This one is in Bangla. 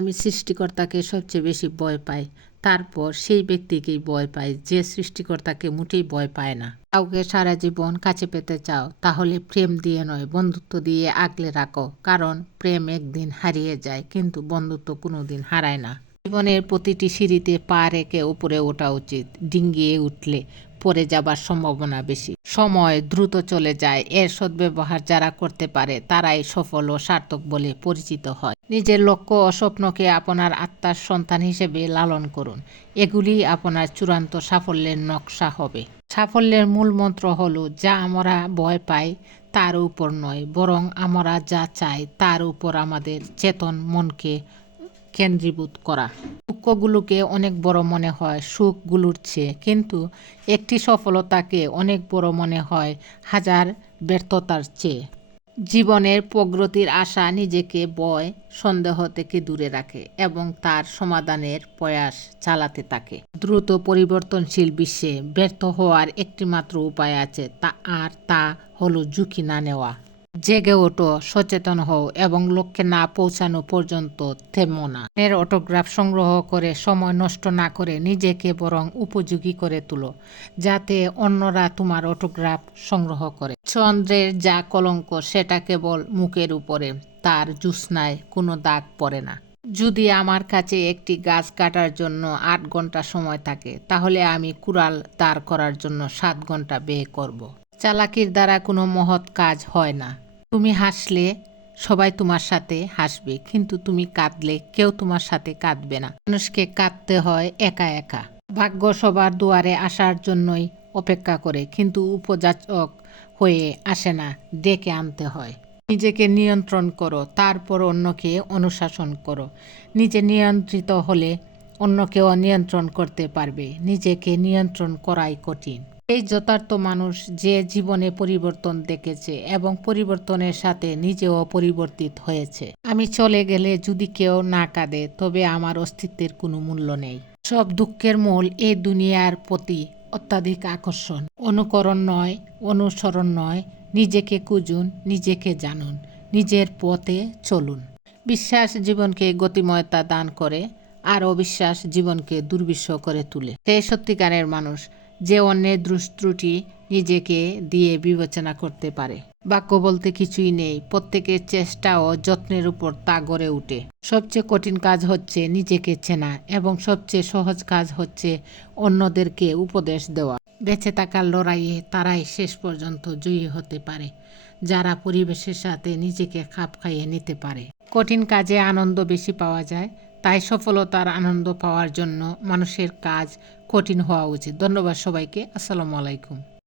আমি সৃষ্টিকর্তাকে সবচেয়ে বেশি ভয় পাই, তারপর সেই ব্যক্তিকেই ভয় পাই যে সৃষ্টিকর্তাকে মোটেই ভয় পায় না। কাউকে সারা জীবন কাছে পেতে চাও, তাহলে প্রেম দিয়ে নয় বন্ধুত্ব দিয়ে আগলে রাখো, কারণ প্রেম একদিন হারিয়ে যায় কিন্তু বন্ধুত্ব কোনোদিন হারায় না। জীবনের প্রতিটি সিঁড়িতে পা রেখে উপরে ওঠা উচিত, ডিঙ্গিয়ে উঠলে পড়ে যাবার সম্ভাবনা বেশি। সময় দ্রুত চলে যায়, এর সদ্ব্যবহার যারা করতে পারে তারাই সফল ও সার্থক বলে পরিচিত হয়। নিজের লক্ষ্য ও স্বপ্নকে আপনার আত্মার সন্তান হিসেবে লালন করুন, এগুলি আপনার চূড়ান্ত সাফল্যের নকশা হবে। সাফল্যের মূল মন্ত্র হলো, যা আমরা ভয় পাই তার উপর নয়, বরং আমরা যা চাই তার উপর আমাদের চেতন মনকে কেন্দ্রীভূত করা। দুঃখগুলোকে অনেক বড় মনে হয় সুখগুলোর চেয়ে, কিন্তু একটি সফলতাকে অনেক বড় মনে হয় হাজার ব্যর্থতার চেয়ে। জীবনের প্রগতির আশা নিজেকে ভয় সন্দেহ থেকে দূরে রাখে এবং তার সমাধানের প্রয়াস চালাতে থাকে। দ্রুত পরিবর্তনশীল বিশ্বে ব্যর্থ হওয়ার একটিমাত্র উপায় আছে, তা হলো ঝুঁকি না নেওয়া। জেগে ওঠো, সচেতন হও এবং লক্ষ্যে না পৌঁছানো পর্যন্ত থেমো না। এর অটোগ্রাফ সংগ্রহ করে সময় নষ্ট না করে নিজেকে বরং উপযোগী করে তুলো, যাতে অন্যরা তোমার অটোগ্রাফ সংগ্রহ করে। চন্দ্রের যা কলঙ্ক সেটা কেবল মুখের উপরে, তার জ্যোৎস্নায় কোনো দাগ পড়ে না। যদি আমার কাছে একটি গাছ কাটার জন্য 8 ঘন্টা সময় থাকে, তাহলে আমি কুড়াল দাঁড় করার জন্য 7 ঘন্টা ব্যয় করব। চালাকির দ্বারা কোনো মহৎ কাজ হয় না। তুমি হাসলে সবাই তোমার সাথে হাসবে, কিন্তু তুমি কাঁদলে কেউ তোমার সাথে কাঁদবে না। মানুষকে কাঁদতে হয় একা একা। ভাগ্য সবার দুয়ারে আসার জন্যই অপেক্ষা করে, কিন্তু উপযাচক হয়ে আসে না, ডেকে আনতে হয়। নিজেকে নিয়ন্ত্রণ করো, তারপর অন্যকে অনুশাসন করো। নিজে নিয়ন্ত্রিত হলে অন্যকেও নিয়ন্ত্রণ করতে পারবে। নিজেকে নিয়ন্ত্রণ করাই কঠিন। এই যথার্থ মানুষ যে জীবনে পরিবর্তন দেখেছে এবং পরিবর্তনের সাথে নিজেও পরিবর্তিত হয়েছে। আমি চলে গেলে যদি কেউ না কাঁদে, তবে আমার অস্তিত্বের কোনো মূল্য নেই। সব দুঃখের মূল এই দুনিয়ার প্রতি অত্যাধিক আকর্ষণ। অনুকরণ নয়, অনুসরণ নয়, নিজেকে খুঁজুন, নিজেকে জানুন, নিজের পথে চলুন। বিশ্বাস জীবনকে গতিময়তা দান করে, আর অবিশ্বাস জীবনকে দুর্বিষহ করে তোলে। সেই সত্যিকারের মানুষ যে অন্যের ত্রুটি নিজেকে দিয়ে বিবেচনা করতে পারে। বাক্য বলতে কিছুই নেই, প্রত্যেকের চেষ্টা ও যত্নের উপর তা গড়ে ওঠে। সবচেয়ে কঠিন কাজ হচ্ছে নিজেকে চেনা এবং সবচেয়ে সহজ কাজ হচ্ছে অন্যদেরকে উপদেশ দেওয়া। বেঁচে থাকার লড়াইয়ে তারাই শেষ পর্যন্ত জয়ী হতে পারে, যারা পরিবেশের সাথে নিজেকে খাপ খাইয়ে নিতে পারে। কঠিন কাজে আনন্দ বেশি পাওয়া যায়, তাই সফলতার আনন্দ পাওয়ার জন্য মানুষের কাজ কঠিন হওয়া উচিত। ধন্যবাদ সবাইকে। আসসালামু আলাইকুম।